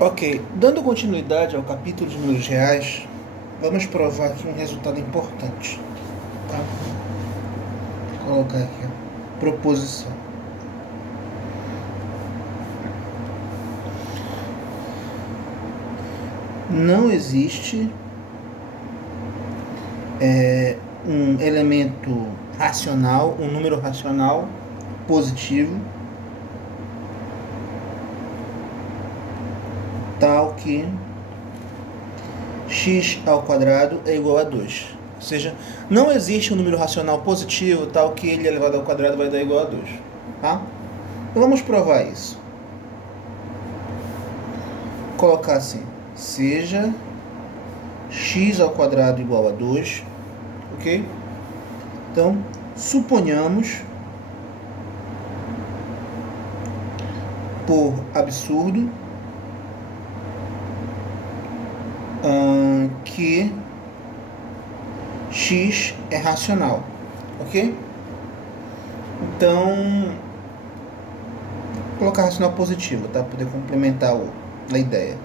Ok, dando continuidade ao capítulo de números reais, vamos provar aqui um resultado importante. Tá? Vou colocar aqui a proposição. Não existe um elemento racional, um número racional positivo tal que x ao quadrado é igual a 2. Ou seja, não existe um número racional positivo tal que ele elevado ao quadrado vai dar igual a 2. Tá? Então vamos provar isso. Vou colocar assim, seja x ao quadrado igual a 2, ok? Então, suponhamos, por absurdo, que x é racional, ok? Então, vou colocar racional positivo, tá? Para poder complementar a ideia.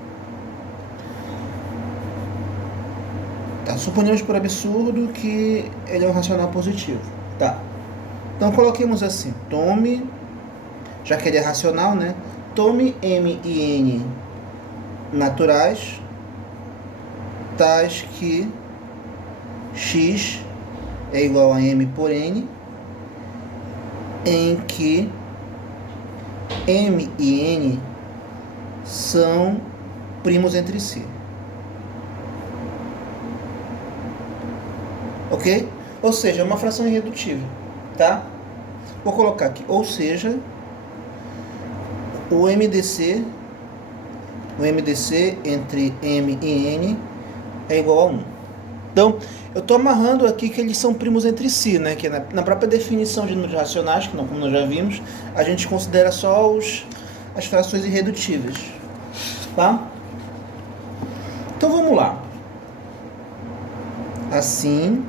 Tá? Suponhamos por absurdo que ele é um racional positivo, tá? Então, coloquemos assim, tome, já que ele é racional, né? Tome m e n naturais, tais que x é igual a m por n, em que m e n são primos entre si. Ok? Ou seja, é uma fração irredutível, tá? Vou colocar aqui, ou seja, o MDC entre m e n é igual a 1. Então, eu estou amarrando aqui que eles são primos entre si, né? Que na própria definição de números racionais, que não, como nós já vimos, a gente considera só as frações irredutíveis, tá? Então, vamos lá. Assim,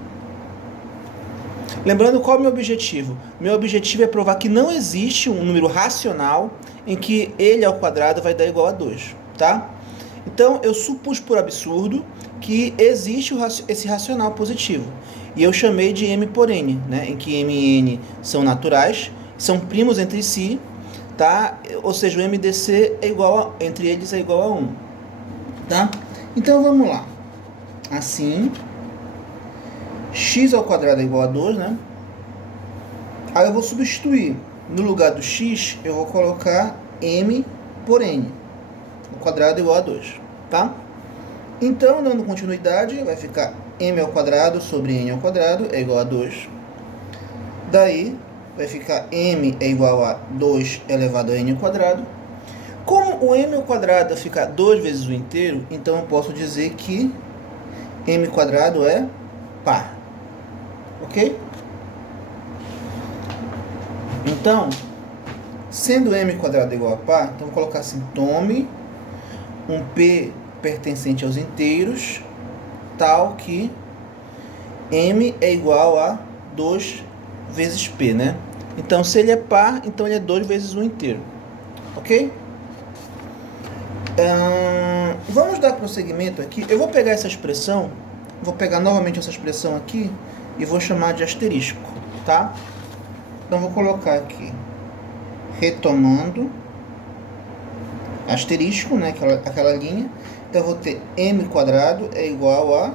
lembrando qual é o meu objetivo? Meu objetivo é provar que não existe um número racional em que ele ao quadrado vai dar igual a 2, tá? Então, eu supus por absurdo que existe esse racional positivo. E eu chamei de m por n, né? Em que m e n são naturais, são primos entre si, tá? Ou seja, o MDC é igual entre eles é igual a 1, tá? Então, vamos lá. Assim, x ao quadrado é igual a 2, né? Aí eu vou substituir. No lugar do x, eu vou colocar m por n. O quadrado é igual a 2, tá? Então, dando continuidade, vai ficar m ao quadrado sobre n ao quadrado é igual a 2. Daí, vai ficar m é igual a 2 elevado a n ao quadrado. Como o m ao quadrado fica 2 vezes o inteiro, então eu posso dizer que m quadrado é par. Ok? Então, sendo m quadrado igual a par, então vou colocar assim, tome um p pertencente aos inteiros, tal que m é igual a 2 vezes p, né? Então, se ele é par, então ele é 2 vezes o inteiro. Ok? Vamos dar prosseguimento aqui. Eu vou pegar essa expressão, vou pegar novamente essa expressão aqui e vou chamar de asterisco, tá? Então, vou colocar aqui, retomando, asterisco, né? Aquela linha. Então, eu vou ter m quadrado é igual a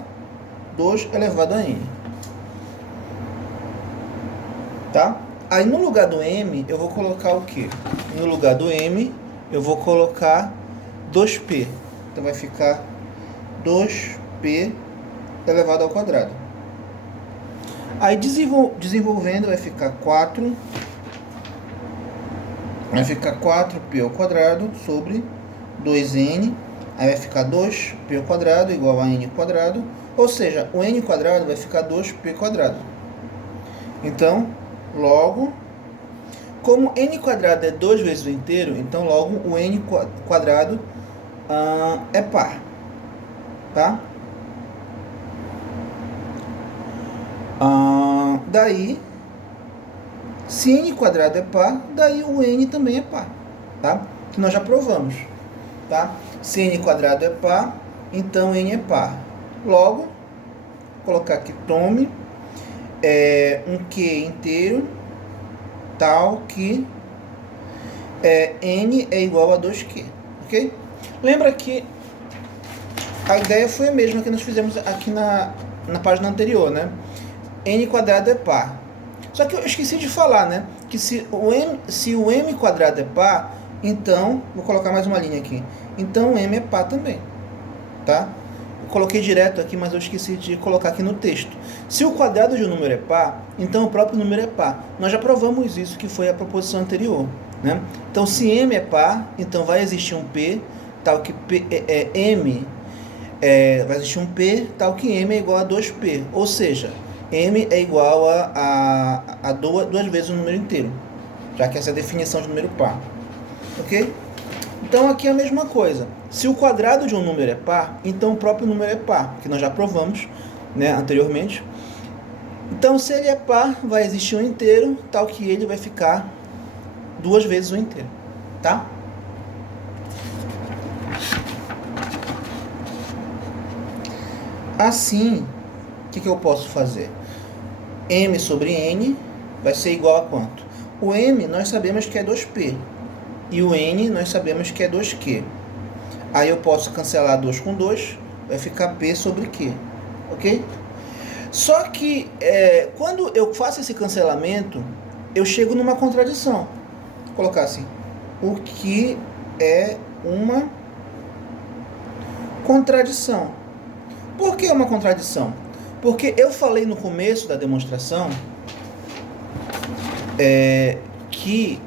2 elevado a n. Tá? Aí, no lugar do m, eu vou colocar o quê? No lugar do m, eu vou colocar 2p. Então, vai ficar 2p elevado ao quadrado. Aí, desenvolvendo, vai ficar 4. Vai ficar 4p ao quadrado sobre 2n. Aí vai ficar 2p ao quadrado igual a n quadrado. Ou seja, o n quadrado vai ficar 2p quadrado. Então, logo, como n quadrado é 2 vezes o inteiro, então logo o n quadrado é par. Tá? Daí, se n quadrado é par, daí o n também é par. Tá? Que nós já provamos. tá? Se n quadrado é par, então n é par. Logo, vou colocar aqui tome um Q inteiro, tal que n é igual a 2Q, ok? Lembra que a ideia foi a mesma que nós fizemos aqui na página anterior, né? N quadrado é par. Só que eu esqueci de falar, né? Que se o m quadrado é par, então, vou colocar mais uma linha aqui. Então, o m é par também, tá? Eu coloquei direto aqui, mas eu esqueci de colocar aqui no texto. Se o quadrado de um número é par, então o próprio número é par. Nós já provamos isso, que foi a proposição anterior, né? Então, se m é par, então vai existir um p, tal que vai existir um p, tal que m é igual a 2p. Ou seja, m é igual a duas vezes o número inteiro, já que essa é a definição de número par. Ok? Então, aqui é a mesma coisa. Se o quadrado de um número é par, então o próprio número é par, que nós já provamos, né, anteriormente. Então, se ele é par, vai existir um inteiro, tal que ele vai ficar duas vezes o inteiro, tá? Assim, o que eu posso fazer? M sobre n vai ser igual a quanto? O m nós sabemos que é 2p, e o n nós sabemos que é 2q. Aí eu posso cancelar 2 com 2, vai ficar p sobre q, ok? Só que quando eu faço esse cancelamento, eu chego numa contradição. Vou colocar assim, o que é uma contradição. Por que uma contradição? Porque eu falei no começo da demonstração que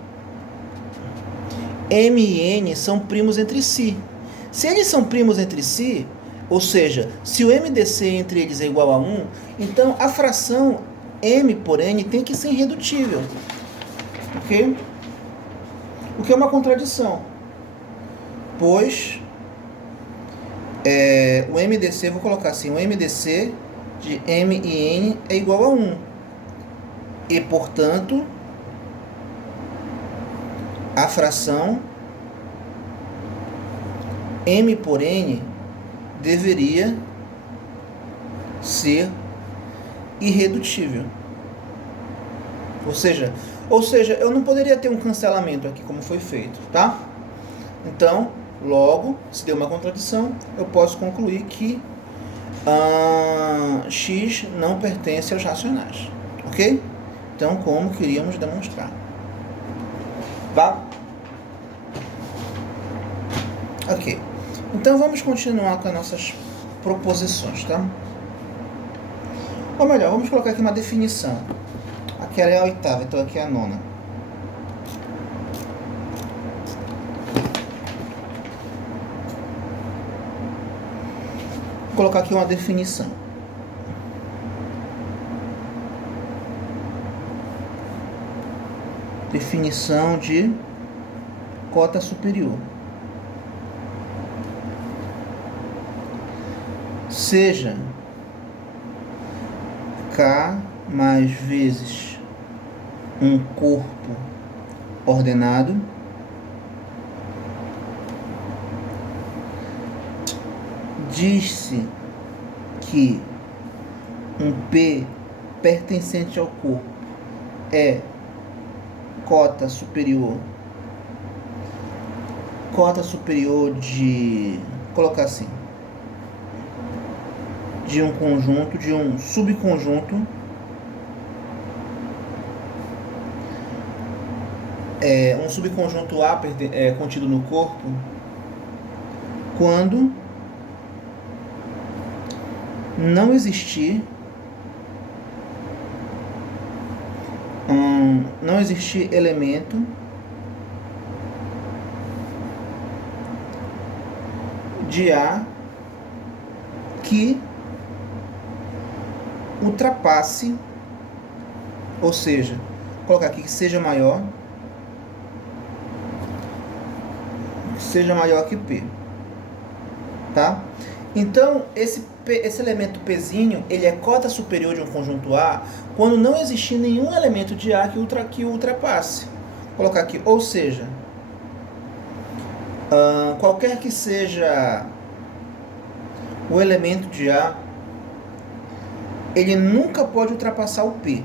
m e n são primos entre si. Se eles são primos entre si, ou seja, se o MDC entre eles é igual a 1, então a fração m por n tem que ser irredutível. Ok? O que é uma contradição. Pois o MDC, vou colocar assim, o MDC de m e n é igual a 1. E, portanto, a fração m por n deveria ser irredutível. Ou seja, eu não poderia ter um cancelamento aqui como foi feito, tá? Então, logo, se deu uma contradição, eu posso concluir que x não pertence aos racionais, ok? Então, como queríamos demonstrar. Tá? Ok. Então, vamos continuar com as nossas proposições, tá? Ou melhor, vamos colocar aqui uma definição. Aquela é a oitava, então aqui é a nona. Vou colocar aqui uma definição. Definição de cota superior. Seja K mais vezes um corpo ordenado diz-se que um P pertencente ao corpo é cota superior de, vou colocar assim, de um conjunto, de um subconjunto um subconjunto A contido no corpo quando não existir elemento de A que ultrapasse, ou seja, vou colocar aqui que seja maior que P, tá? Então, esse elemento Pzinho, ele é cota superior de um conjunto A quando não existir nenhum elemento de A que ultrapasse. Vou colocar aqui, ou seja, Qualquer que seja o elemento de A, ele nunca pode ultrapassar o P,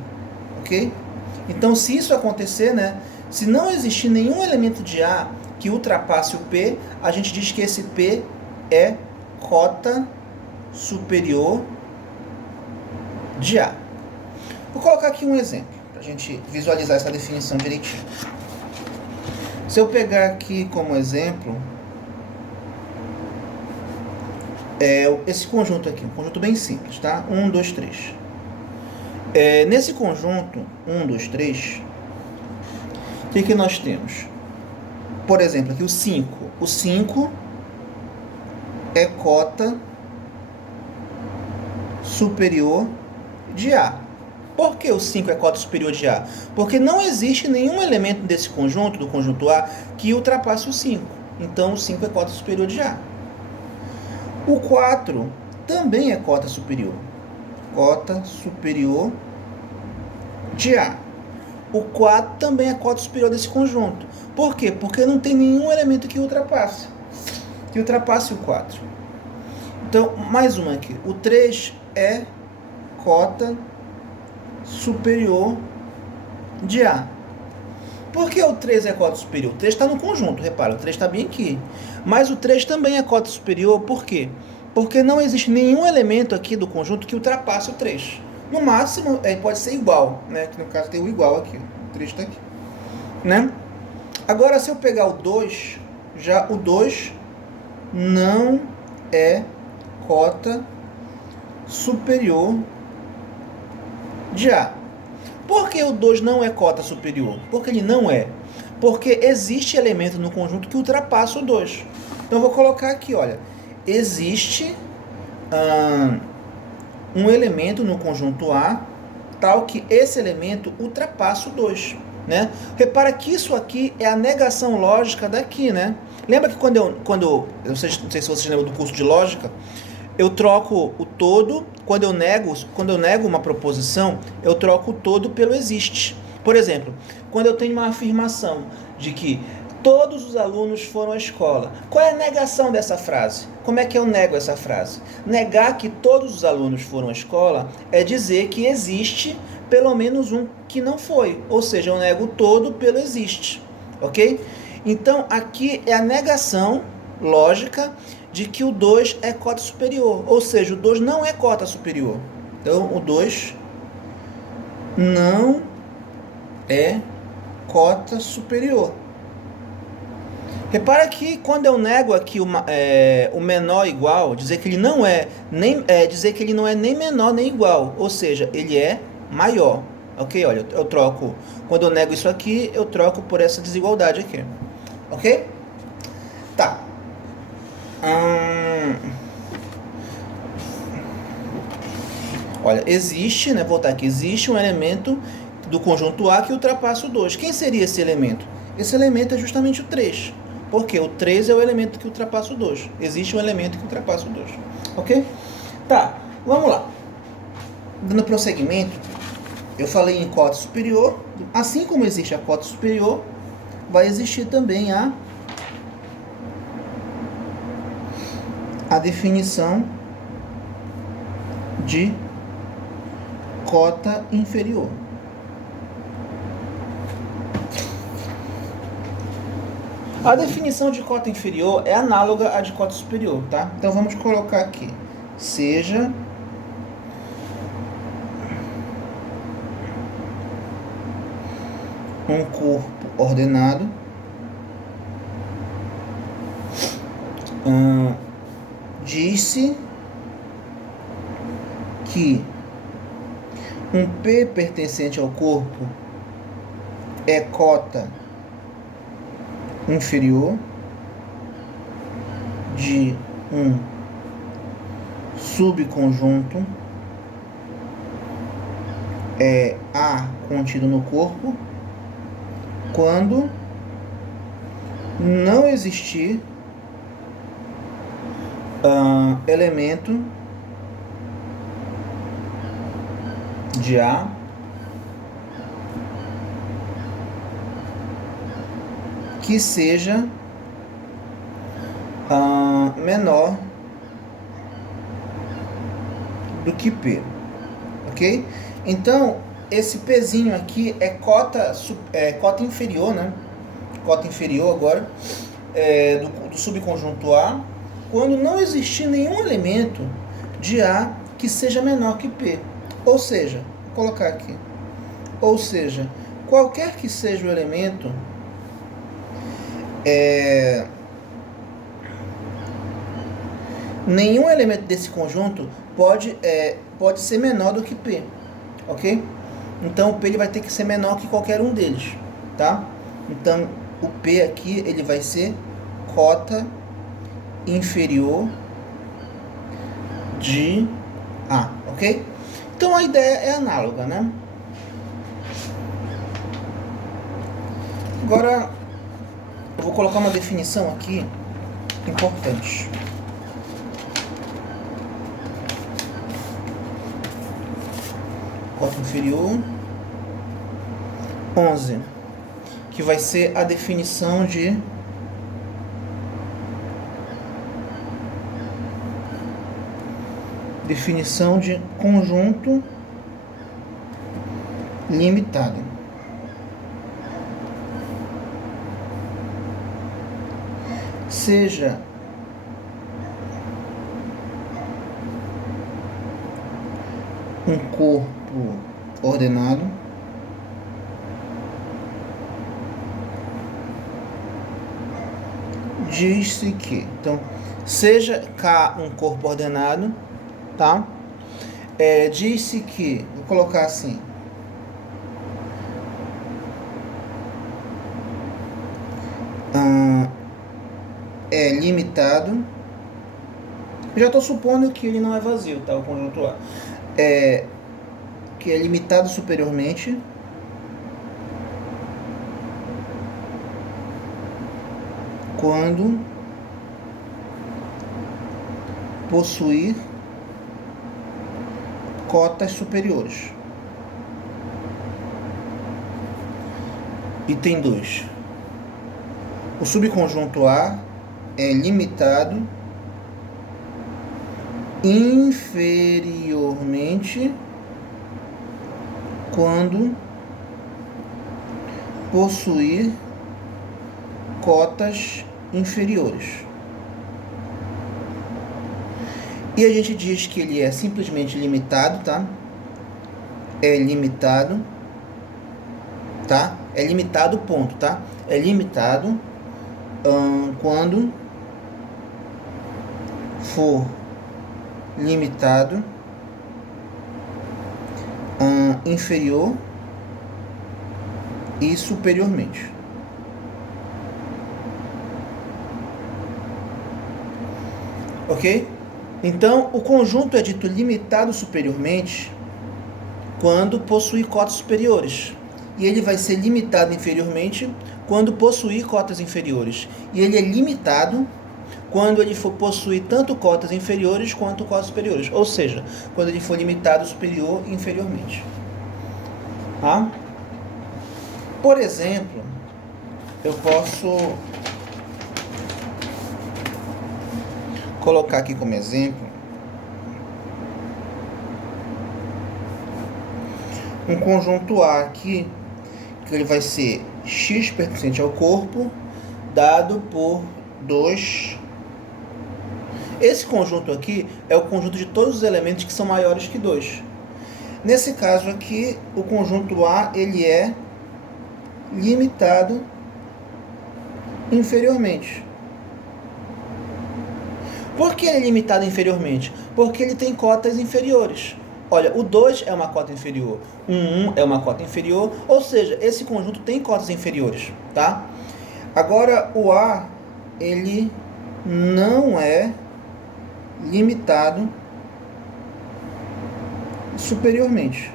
ok? Então, se isso acontecer, né, se não existir nenhum elemento de A que ultrapasse o P, a gente diz que esse P é cota superior de A. Vou colocar aqui um exemplo, para a gente visualizar essa definição direitinho. Se eu pegar aqui como exemplo, esse conjunto aqui, um conjunto bem simples, tá? 1, 2, 3. Nesse conjunto, 1, 2, 3, o que nós temos? Por exemplo, aqui o 5. O 5 é cota superior de A. Por que o 5 é cota superior de A? Porque não existe nenhum elemento desse conjunto, do conjunto A, que ultrapasse o 5. Então, o 5 é cota superior de A. O 4 também é cota superior. Cota superior de A. O 4 também é cota superior desse conjunto. Por quê? Porque não tem nenhum elemento que ultrapasse o 4. Então, mais uma aqui. O 3 é cota superior de A. Por que o 3 é cota superior? O 3 está no conjunto, repara, o 3 está bem aqui. Mas o 3 também é cota superior, por quê? Porque não existe nenhum elemento aqui do conjunto que ultrapasse o 3. No máximo, pode ser igual, né? Que no caso tem o igual aqui, o 3 está aqui. Né? Agora, se eu pegar o 2, já o 2 não é cota superior de A. Por que o 2 não é cota superior? Porque ele não é. Porque existe elemento no conjunto que ultrapassa o 2. Então eu vou colocar aqui, olha. Existe um elemento no conjunto A tal que esse elemento ultrapassa o 2. Né? Repara que isso aqui é a negação lógica daqui, né? Lembra que quando eu não sei se vocês lembram do curso de lógica, eu troco o todo, quando eu nego uma proposição, eu troco o todo pelo existe. Por exemplo, quando eu tenho uma afirmação de que todos os alunos foram à escola, qual é a negação dessa frase? Como é que eu nego essa frase? Negar que todos os alunos foram à escola é dizer que existe pelo menos um que não foi, ou seja, eu nego o todo pelo existe, ok? Então, aqui é a negação lógica de que o 2 é cota superior, ou seja, o 2 não é cota superior. Então, o 2 não é cota superior. Repara que quando eu nego aqui o menor igual, dizer que ele não é dizer que ele não é nem menor nem igual, ou seja, ele é maior. Ok? Olha, eu troco, quando eu nego isso aqui, eu troco por essa desigualdade aqui. Ok? Tá. Olha, existe, né? Voltar aqui, existe um elemento do conjunto A que ultrapassa o 2. Quem seria esse elemento? Esse elemento é justamente o 3. Porque o 3 é o elemento que ultrapassa o 2. Existe um elemento que ultrapassa o 2. Ok? Tá, vamos lá. Dando prosseguimento, eu falei em cota superior. Assim como existe a cota superior, vai existir também a definição de cota inferior. A definição de cota inferior é análoga à de cota superior, tá? Então vamos colocar aqui. Seja um corpo ordenado diz-se que um P pertencente ao corpo é cota inferior de um subconjunto A contido no corpo quando não existir elemento de A que seja menor do que P, ok? Então, esse Pzinho aqui é cota inferior, né? Cota inferior agora, do subconjunto A, quando não existir nenhum elemento de A que seja menor que P. Ou seja, vou colocar aqui, ou seja, qualquer que seja o elemento, nenhum elemento desse conjunto pode ser menor do que P, ok? Então o P ele vai ter que ser menor que qualquer um deles, tá? Então o P aqui ele vai ser cota inferior de A, ok? Então a ideia é análoga, né? Agora eu vou colocar uma definição aqui importante. Cota inferior 11, que vai ser a definição de conjunto limitado. Seja um corpo ordenado, diz-se que, então, seja K um corpo ordenado, tá? Diz-se que, vou colocar assim, é limitado. Eu já estou supondo que ele não é vazio, tá? O conjunto A. Que é limitado superiormente quando possuir cotas superiores. Item 2. O subconjunto A é limitado inferiormente quando possuir cotas inferiores. E a gente diz que ele é simplesmente limitado, tá? É limitado, tá? É limitado, ponto, tá? É limitado quando for limitado inferior e superiormente. Ok? Então, o conjunto é dito limitado superiormente quando possuir cotas superiores. E ele vai ser limitado inferiormente quando possuir cotas inferiores. E ele é limitado quando ele for possuir tanto cotas inferiores quanto cotas superiores. Ou seja, quando ele for limitado superior e inferiormente. Tá? Por exemplo, eu posso colocar aqui como exemplo um conjunto A aqui, que ele vai ser x pertencente ao corpo, dado por 2. Esse conjunto aqui é o conjunto de todos os elementos que são maiores que 2. Nesse caso aqui, o conjunto A ele é limitado inferiormente. Por que ele é limitado inferiormente? Porque ele tem cotas inferiores. Olha, o 2 é uma cota inferior, o 1 é uma cota inferior, ou seja, esse conjunto tem cotas inferiores, tá? Agora, o A, ele não é limitado superiormente.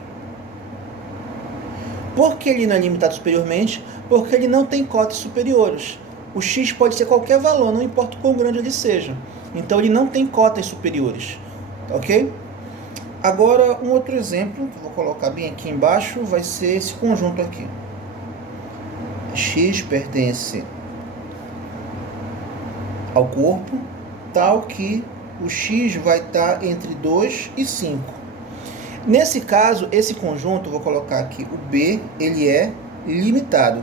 Por que ele não é limitado superiormente? Porque ele não tem cotas superiores. O x pode ser qualquer valor, não importa o quão grande ele seja. Então ele não tem cotas superiores, ok? Agora, um outro exemplo, que eu vou colocar bem aqui embaixo, vai ser esse conjunto aqui. X pertence ao corpo, tal que o x vai estar entre 2 e 5. Nesse caso, esse conjunto, vou colocar aqui, o B, ele é limitado.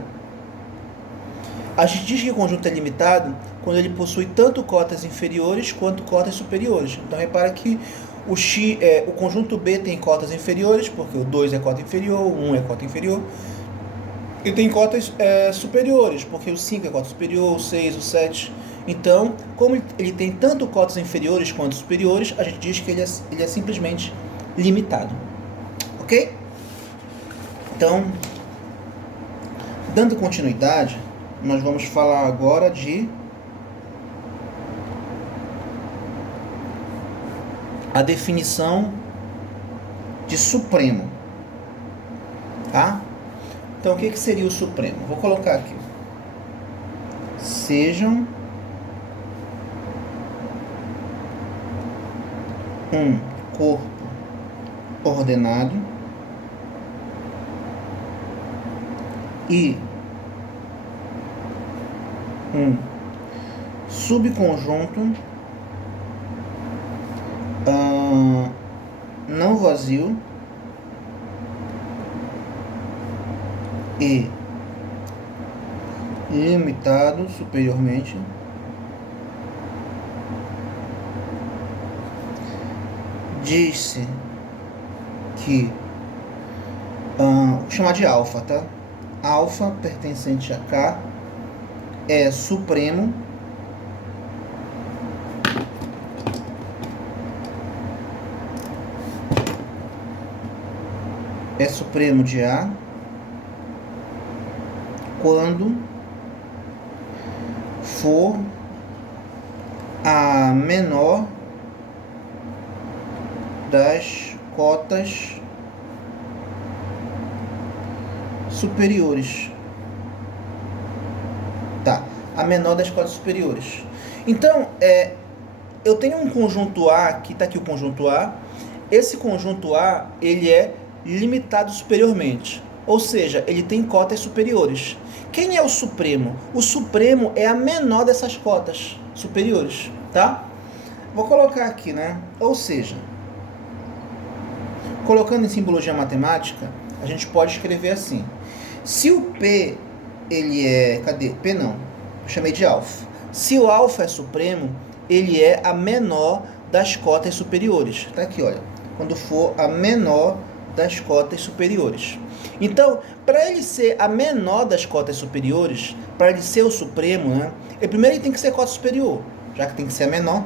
A gente diz que o conjunto é limitado quando ele possui tanto cotas inferiores quanto cotas superiores. Então, repara que o conjunto B tem cotas inferiores, porque o 2 é cota inferior, o 1 é cota inferior. E tem cotas superiores, porque o 5 é cota superior, o 6, o 7. Então, como ele tem tanto cotas inferiores quanto superiores, a gente diz que ele é simplesmente limitado. Ok? Então, dando continuidade, nós vamos falar agora de a definição de supremo. Tá? Então, o que seria o supremo? Vou colocar aqui. Sejam um corpo ordenado e um subconjunto não vazio e limitado superiormente diz-se que vou chamar de alfa, tá? Alfa pertencente a K é supremo de A quando for a menor das cotas superiores. Tá, a menor das cotas superiores. Então, eu tenho um conjunto A, que está aqui o conjunto A. Esse conjunto A, ele é limitado superiormente. Ou seja, ele tem cotas superiores. Quem é o supremo? O supremo é a menor dessas cotas superiores, tá? Vou colocar aqui, né? Ou seja, colocando em simbologia matemática, a gente pode escrever assim. Se o P, ele é... Cadê? P não. Eu chamei de alfa. Se o alfa é supremo, ele é a menor das cotas superiores. Tá aqui, olha. Quando for a menor das cotas superiores. Então, para ele ser a menor das cotas superiores, para ele ser o supremo, né? Primeiro ele tem que ser cota superior, já que tem que ser a menor.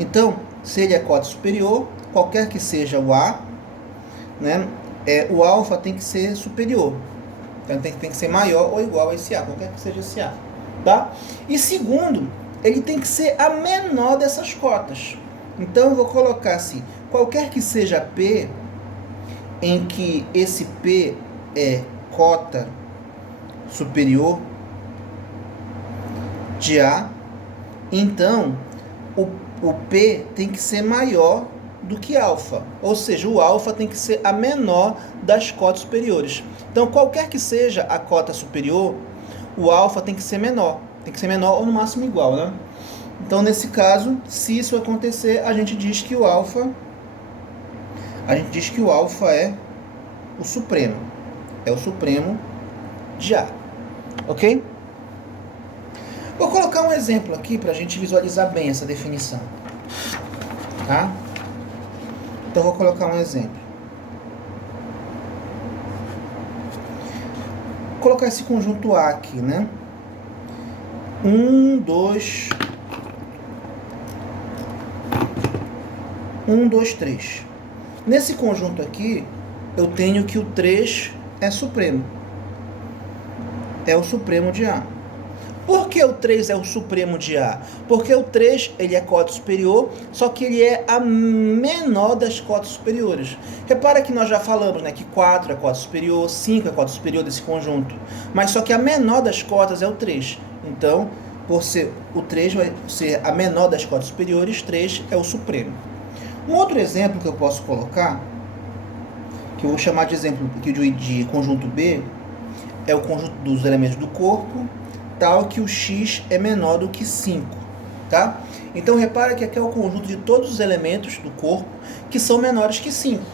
Então, se ele é cota superior, qualquer que seja o A, né? O alfa tem que ser superior. Então tem que ser maior ou igual a esse A, qualquer que seja esse A. Tá? E segundo, ele tem que ser a menor dessas cotas. Então eu vou colocar assim, qualquer que seja P, em que esse P é cota superior de A, então o P tem que ser maior do que alfa, ou seja, o alfa tem que ser a menor das cotas superiores. Então, qualquer que seja a cota superior, o alfa tem que ser menor ou no máximo igual, né? Então, nesse caso, se isso acontecer, a gente diz que o alfa é o supremo, é o supremo de A, ok? Vou colocar um exemplo aqui para a gente visualizar bem essa definição, tá? Então, vou colocar um exemplo. Vou colocar esse conjunto A aqui, né? 1, 2, 3. Nesse conjunto aqui, eu tenho que o 3 é supremo. É o supremo de A. Por que o 3 é o supremo de A? Porque o 3 ele é cota superior, só que ele é a menor das cotas superiores. Repara que nós já falamos, né, que 4 é cota superior, 5 é cota superior desse conjunto. Mas só que a menor das cotas é o 3. Então, por ser o 3 vai ser a menor das cotas superiores, 3 é o supremo. Um outro exemplo que eu posso colocar, que eu vou chamar de exemplo aqui de conjunto B, é o conjunto dos elementos do corpo, tal que o x é menor do que 5. tá? Então repara que aqui é o conjunto de todos os elementos do corpo que são menores que 5.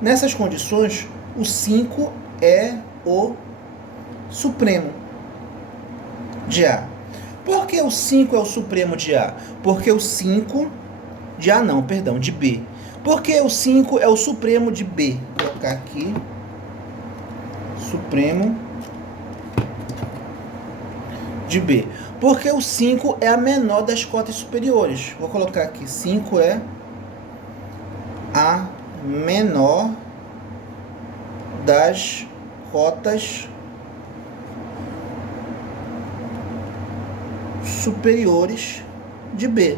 Nessas condições, o 5 é o supremo de A. Por que o 5 é o supremo de A? Porque o 5 de A não, perdão, de B. Porque o 5 é o supremo de B. Vou colocar aqui. Supremo de B. Porque o 5 é a menor das cotas superiores. Vou colocar aqui, 5 é a menor das cotas superiores de B.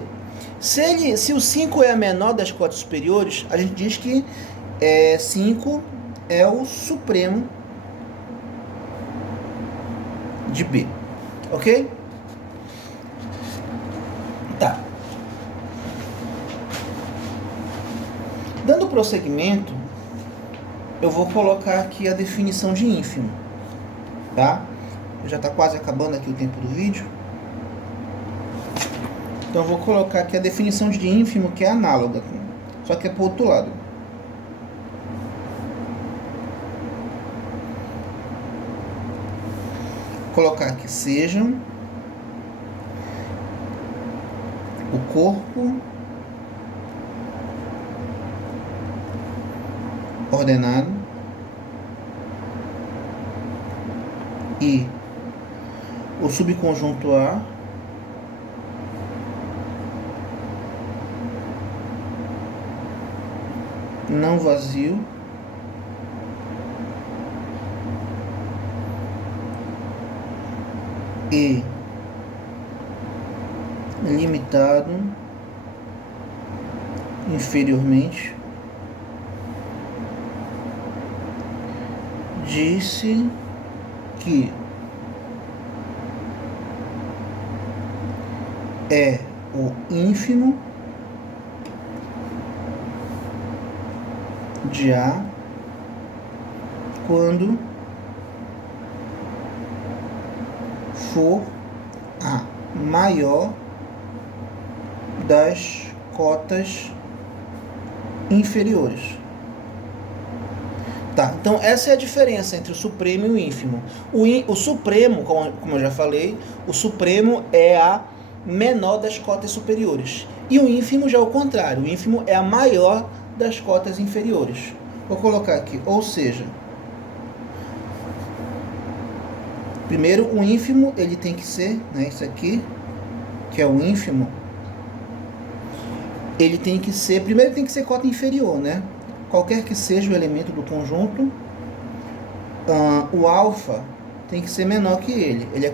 Se o 5 é a menor das cotas superiores, a gente diz que 5 é o supremo de B. Ok? Tá. Dando prosseguimento, eu vou colocar aqui a definição de ínfimo. Tá? Já está quase acabando aqui o tempo do vídeo. Então eu vou colocar aqui a definição de ínfimo, que é análoga, só que é para o outro lado. Vou colocar aqui sejam o corpo ordenado e o subconjunto A não vazio e limitado inferiormente, disse que é o ínfimo de A quando for a maior das cotas inferiores. Tá, então essa é a diferença entre o supremo e o ínfimo. O supremo, como eu já falei, o supremo é a menor das cotas superiores. E o ínfimo já é o contrário, o ínfimo é a maior das cotas inferiores. Vou colocar aqui, ou seja, primeiro o ínfimo ele tem que ser, né, isso aqui, que é o ínfimo, ele tem que ser, primeiro tem que ser cota inferior, né? Qualquer que seja o elemento do conjunto, o alfa tem que ser menor que ele é